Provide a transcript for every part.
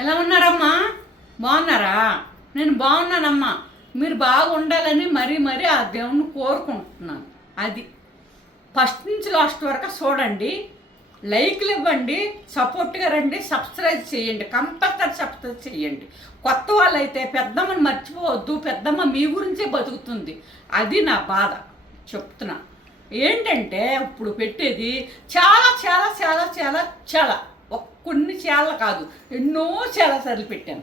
ఎలా ఉన్నారమ్మా? బాగున్నారా? నేను బాగున్నానమ్మా. మీరు బాగుండాలని మరీ మరీ ఆ దేవుణ్ణి కోరుకుంటున్నాను. అది. ఫస్ట్ నుంచి లాస్ట్ వరకు చూడండి. లైక్లు ఇవ్వండి సపోర్ట్గా రండి సబ్స్క్రైబ్ చేయండి కంపల్సరీ సబ్స్క్రైబ్ చేయండి. కొత్త వాళ్ళైతే పెద్దమ్మని మర్చిపోవద్దు పెద్దమ్మ మీ గురించే బతుకుతుంది. అది నా బాధ. చెప్తున్నా. ఏంటంటే ఇప్పుడు పెట్టేది చాలా చాలా చాలా చాలా చాలా కొన్ని చేళ్ళ కాదు ఎన్నో చాలా సార్లు పెట్టాను.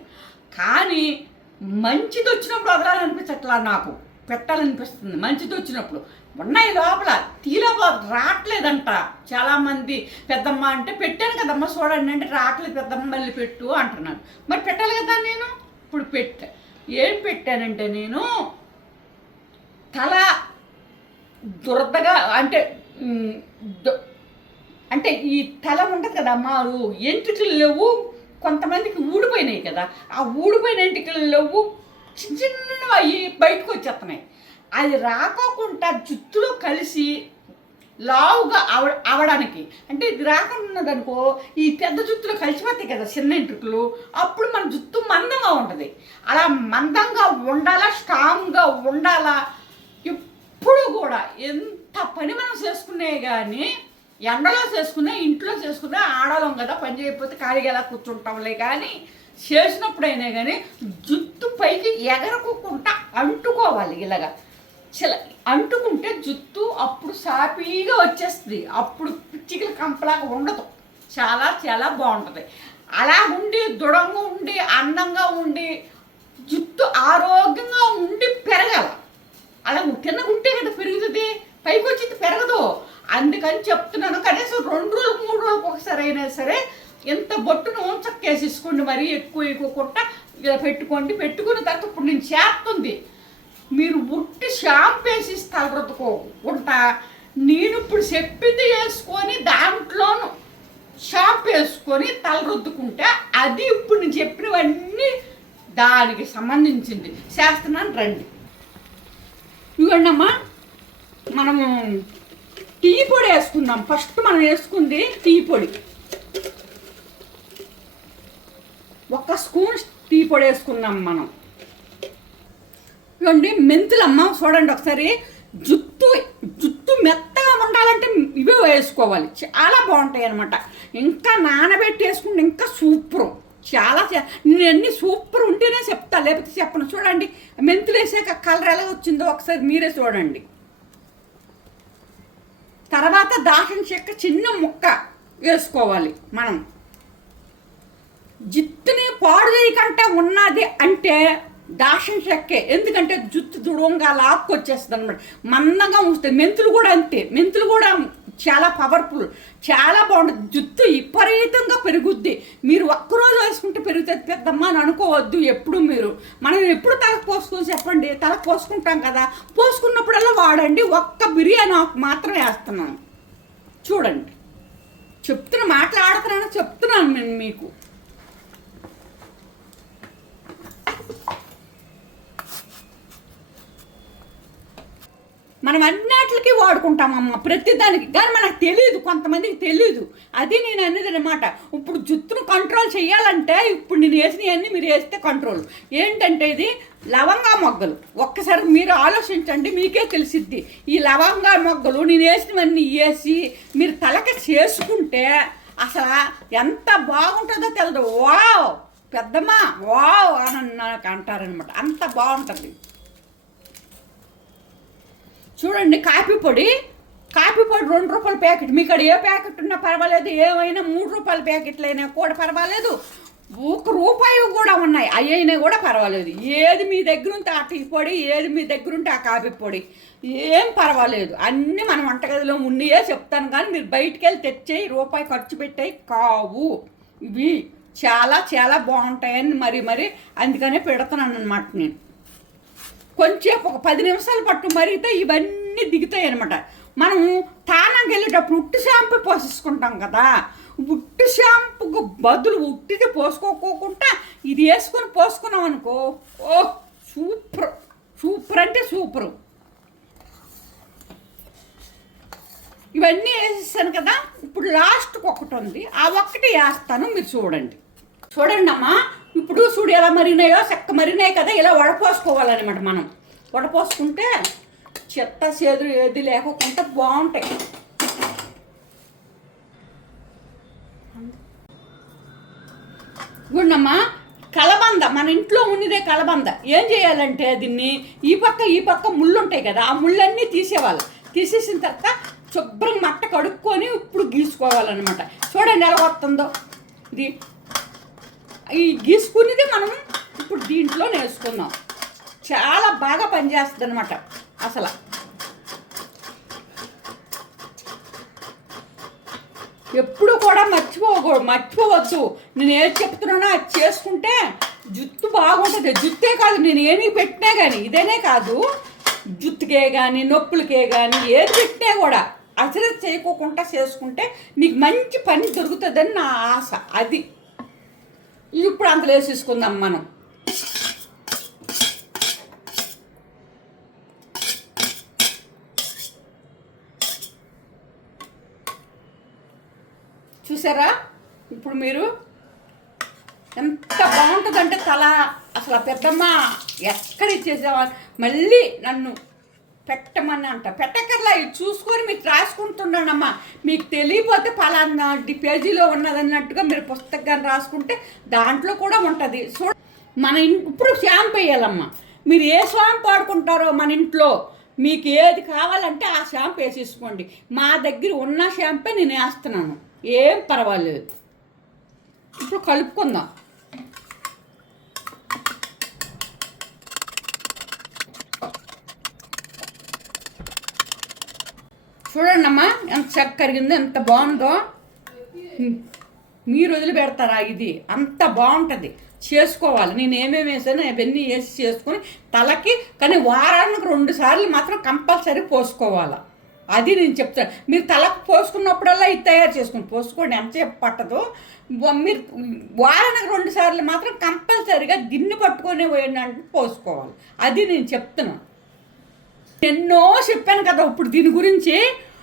కానీ మంచిది వచ్చినప్పుడు వదలాలనిపించట్లా నాకు. పెట్టాలనిపిస్తుంది మంచిది వచ్చినప్పుడు ఉన్నాయి లోపల తీలో రావట్లేదంట. చాలామంది పెద్దమ్మ అంటే పెట్టాను కదమ్మ చూడండి అంటే రావట్లేదు పెద్దమ్మ మళ్ళీ పెట్టు అంటున్నాను. మరి పెట్టాలి కదా నేను? ఇప్పుడు పెట్టా ఏం పెట్టానంటే నేను తల దురదగా అంటే అంటే ఈ తల ఉంటుంది కదా మారు ఎంట్రుకలు లేవు కొంతమందికి ఊడిపోయినాయి కదా. ఆ ఊడిపోయిన ఎంట్రుకలు లేవు చిన్న చిన్నవి అయ్యి బయటకు వచ్చేస్తున్నాయి. అది రాకోకుండా జుత్తులో కలిసి లావుగా అవ అవడానికి. అంటే ఇది రాకుండా ఉన్నదనుకో ఈ పెద్ద జుత్తులు కలిసిపోతాయి కదా చిన్న ఇంట్రుకులు అప్పుడు మన జుత్తు మందంగా ఉంటుంది. అలా మందంగా ఉండాలా స్ట్రాంగ్గా ఉండాలా? ఎప్పుడు కూడా ఎంత పని మనం చేసుకునే కానీ ఎండలో చేసుకున్నా ఇంట్లో చేసుకున్నా ఆడవాళ్ళం కదా పని చేయకపోతే ఖాళీగా ఎలా కూర్చుంటాంలే కానీ చేసినప్పుడైనా కానీ జుత్తు పైకి ఎగరకుండా అంటుకోవాలి ఇలాగా. చిల అంటుకుంటే జుత్తు అప్పుడు సాపీగా వచ్చేస్తుంది. అప్పుడు పిచ్చికల కంపలాగా ఉండదు. చాలా చాలా బాగుంటుంది. అలా ఉండి దృఢంగా ఉండి అందంగా ఉండి జుట్టు ఆరోగ్యంగా ఉండి పెరగాల. అలా కింద ఉంటే కదా పెరుగుతుంది. పైకి అందుకని చెప్తున్నాను. కనీసం రెండు రోజులు మూడు రోజులకు ఒకసారి అయినా సరే ఎంత బొట్టును చక్కేసేసుకోండి మరి ఎక్కువ ఎక్కువకుండా ఇలా పెట్టుకోండి. పెట్టుకున్న తర్వాత ఇప్పుడు నేను చేస్తుంది. మీరు ఉట్టి షాంపు వేసి తలరుద్దుకోకుండా నేను ఇప్పుడు చెప్పింది వేసుకొని దాంట్లోనూ షాంపు వేసుకొని తల రుద్దుకుంటే అది ఇప్పుడు నేను చెప్పినవన్నీ దానికి సంబంధించింది. చేస్తున్నాను రండి. ఇవ్వండి అమ్మా మనము టీ పొడి వేసుకుందాం. ఫస్ట్ మనం వేసుకుంది టీ పొడి. ఒక స్పూన్ టీ పొడి వేసుకుందాం మనం. ఇవ్వండి మెంతులమ్మ చూడండి ఒకసారి. జుట్టు జుట్టు మెత్తగా ఉండాలంటే ఇవే వేసుకోవాలి. చాలా బాగుంటాయి అనమాట ఇంకా నానబెట్టి వేసుకుంటే ఇంకా సూపర్. చాలా నేను అన్ని సూపర్ ఉంటేనే చెప్తా. లేకపోతే చెప్పను. చూడండి మెంతులు వేసాక కలర్ ఎలా వచ్చిందో ఒకసారి మీరే చూడండి. తర్వాత దాహం చెక్క చిన్న ముక్క వేసుకోవాలి మనం. జిత్తుని పాడు చేయకుండా ఉన్నది అంటే దాహం చెక్కే. ఎందుకంటే జుట్టు దృఢంగా లాక్కొచ్చేస్తుంది అనమాట మందంగా ఉంచుతుంది మెంతులు కూడా అంతే. మెంతులు కూడా చాలా పవర్ఫుల్ చాలా బాగుంటుంది జుట్టు విపరీతంగా పెరుగుద్ది. మీరు ఒక్కరోజు వేసుకుంటే పెరుగుతుంది పెద్దమ్మ అని అనుకోవద్దు ఎప్పుడు మీరు. మనం ఎప్పుడు తలకు పోసుకొని చెప్పండి తలకు పోసుకుంటాం కదా. పోసుకున్నప్పుడల్లా వాడండి ఒక్క బిర్యానీ ఆకు మాత్రం వేస్తున్నాను. చూడండి. చెప్తున్న మాట్లాడుతున్నాను చెప్తున్నాను నేను మీకు. మనం అన్నిటికీ వాడుకుంటామమ్మ ప్రతిదానికి కానీ మనకు తెలియదు కొంతమందికి తెలియదు అది నేను అనేది అనమాట ఇప్పుడు జుత్తును కంట్రోల్ చేయాలంటే ఇప్పుడు నేను వేసినవన్నీ మీరు వేస్తే కంట్రోల్ ఏంటంటే ఇది లవంగా మొగ్గలు. ఒక్కసారి మీరు ఆలోచించండి మీకే తెలిసిద్ది. ఈ లవంగా మొగ్గలు నేను వేసినవన్నీ వేసి మీరు తలక చేసుకుంటే అసలు ఎంత బాగుంటుందో తెలియదు వావ్! పెద్దమ్మా వావ్! అని నాకు అంటారనమాట అంత బాగుంటుంది. చూడండి కాఫీ పొడి. కాఫీ పొడి రెండు రూపాయల ప్యాకెట్. మీ ఇక్కడ ఏ ప్యాకెట్ ఉన్నా పర్వాలేదు ఏమైనా మూడు రూపాయల ప్యాకెట్లు అయినా కూడా పర్వాలేదు. ఒక రూపాయి కూడా ఉన్నాయి అవి అయినా కూడా పర్వాలేదు. ఏది మీ దగ్గర ఉంటే ఆ టీ పొడి ఏది మీ దగ్గర ఉంటే ఆ కాఫీ పొడి. ఏం పర్వాలేదు. అన్నీ మన వంటగదిలో ఉన్నయే చెప్తాను కానీ మీరు బయటికి వెళ్ళి తెచ్చేయి రూపాయి ఖర్చు పెట్టాయి కావు. ఇవి చాలా చాలా బాగుంటాయని మరి మరి అందుకనే పెడుతున్నాను అనమాట నేను. కొంచెం ఒక పది నిమిషాలు పట్టు మరిగితే ఇవన్నీ దిగుతాయి అనమాట మనం తానంకి వెళ్ళేటప్పుడు ఉట్టి షాంపూ పోసేసుకుంటాం కదా. ఉట్టి షాంపూకు బదులు ఉట్టిది పోసుకోకోకుండా ఇది వేసుకొని పోసుకున్నాం అనుకో ఓ సూపర్ సూపర్ అంటే సూపర్. ఇవన్నీ వేసేసాను కదా. ఇప్పుడు లాస్ట్కి ఒకటి ఉంది. ఆ ఒక్కటి వేస్తాను మీరు చూడండి. చూడండి అమ్మా ఇప్పుడు చూడు ఎలా మరినాయో చెక్క మరినాయి కదా ఇలా వడపోసుకోవాలన్నమాట మనం. వడపోసుకుంటే చెత్త చేదురు ఏది లేకుండా బాగుంటాయి. గుండమ్మా కలబంద మన ఇంట్లో ఉన్నదే కలబంద. ఏం చేయాలంటే దీన్ని ఈ పక్క ఈ పక్క ముళ్ళు ఉంటాయి కదా ఆ ముళ్ళన్నీ తీసేవాళ్ళు. తీసేసిన తర్వాత శుభ్రం మట్ట కడుక్కొని ఇప్పుడు గీసుకోవాలన్నమాట. చూడండి ఎలా వస్తుందో. ఇది ఈ గీసుకునేది మనం ఇప్పుడు దీంట్లో నేర్చుకున్నాం చాలా బాగా పనిచేస్తుంది అనమాట అసలు. ఎప్పుడు కూడా మర్చిపోకూడదు మర్చిపోవచ్చు నేను ఏది చెప్తున్నానో అది చేసుకుంటే జుత్తు బాగుంటుంది. జుత్తే కాదు నేను ఏమీ పెట్టినా కానీ ఇదేనే కాదు. జుత్తుకే కానీ నొప్పులకే కానీ ఏది పెట్టినా కూడా అసలు చేయకోకుండా చేసుకుంటే నీకు మంచి పని దొరుకుతుందని నా ఆశ. అది. ఇప్పుడు అంతలో వేసేసుకుందాం మనం. చూసారా? ఇప్పుడు మీరు ఎంత బాగుంటుందంటే తల అసలు ఆ పెద్దమ్మ ఎక్కడ ఇచ్చేసావా మళ్ళీ నన్ను పెట్టమని అంట. పెట్టకర్లా ఇది చూసుకొని మీకు రాసుకుంటున్నానమ్మా. మీకు తెలియపోతే పలానా పేజీలో ఉన్నదన్నట్టుగా మీరు పుస్తకాన్ని రాసుకుంటే దాంట్లో కూడా ఉంటుంది. చూడ మన ఇప్పుడు షాంపు వేయాలమ్మా మీరు ఏ షాంపూ వాడుకుంటారో మన ఇంట్లో మీకు ఏది కావాలంటే ఆ షాంపు వేసేసుకోండి మా దగ్గర ఉన్న షాంపే నేను వేస్తున్నాను. ఏం పర్వాలేదు. ఇప్పుడు కలుపుకుందాం. చూడండి అమ్మా ఎంత చక్క కరిగిందో ఎంత బాగుందో. మీరు వదిలిపెడతారా ఇది? అంత బాగుంటుంది. చేసుకోవాలి. నేను ఏమేమి వేసాను అవన్నీ వేసి చేసుకొని తలకి కానీ వారానికి రెండు సార్లు మాత్రం కంపల్సరీ పోసుకోవాలి. అది నేను చెప్తాను మీరు తలకు పోసుకున్నప్పుడల్లా ఇది తయారు చేసుకుని పోసుకోండి. ఎంతసేపు పట్టదు. మీరు వారానికి రెండు సార్లు మాత్రం కంపల్సరీగా గిన్నె పట్టుకొని పోయినట్టు పోసుకోవాలి. అది నేను చెప్తున్నాను ఎన్నో చెప్పాను కదా ఇప్పుడు దీని గురించి.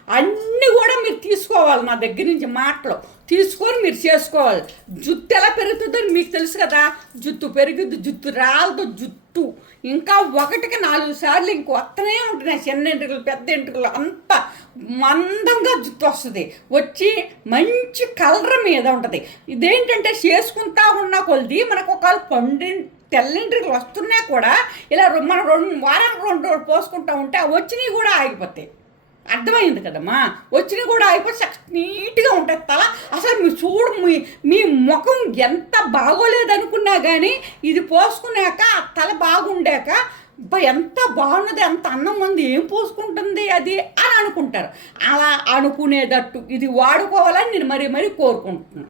అన్నీ కూడా మీరు తీసుకోవాలి నా దగ్గర నుంచి మాటలు. తీసుకొని మీరు చేసుకోవాలి. జుట్టు ఎలా పెరుగుతుందో మీకు తెలుసు కదా. జుట్టు పెరుగుద్ది జుట్టు రాలదు జుట్టు. ఇంకా ఒకటికి నాలుగు సార్లు ఇంక వస్తూనే ఉంటున్నాయి చిన్న ఎంట్రుకలు పెద్ద ఎంట్రుకలు అంత మందంగా జుట్టు వస్తుంది. వచ్చి మంచి కలర్ మీద ఉంటుంది. ఇదేంటంటే చేసుకుంటా ఉన్న కొలిది మనకు ఒకవేళ పండి తెల్లింటికి వస్తున్నా కూడా ఇలా మనం రెండు వారానికి రెండు రోజులు పోసుకుంటూ ఉంటే వచ్చినవి కూడా ఆగిపోతాయి. అర్థమైంది కదమ్మా? వచ్చినవి కూడా అయిపోయి చక్క నీట్గా ఉంటుంది తల అసలు మీ చూడు మీ మీ ముఖం ఎంత బాగోలేదనుకున్నా కానీ ఇది పోసుకున్నాక ఆ తల బాగుండాక ఎంత బాగున్నది ఎంత అన్నం ఉంది ఏం పోసుకుంటుంది అది? అని అనుకుంటారు. అలా అనుకునేటట్టు ఇది వాడుకోవాలని నేను మరీ మరీ కోరుకుంటున్నాను.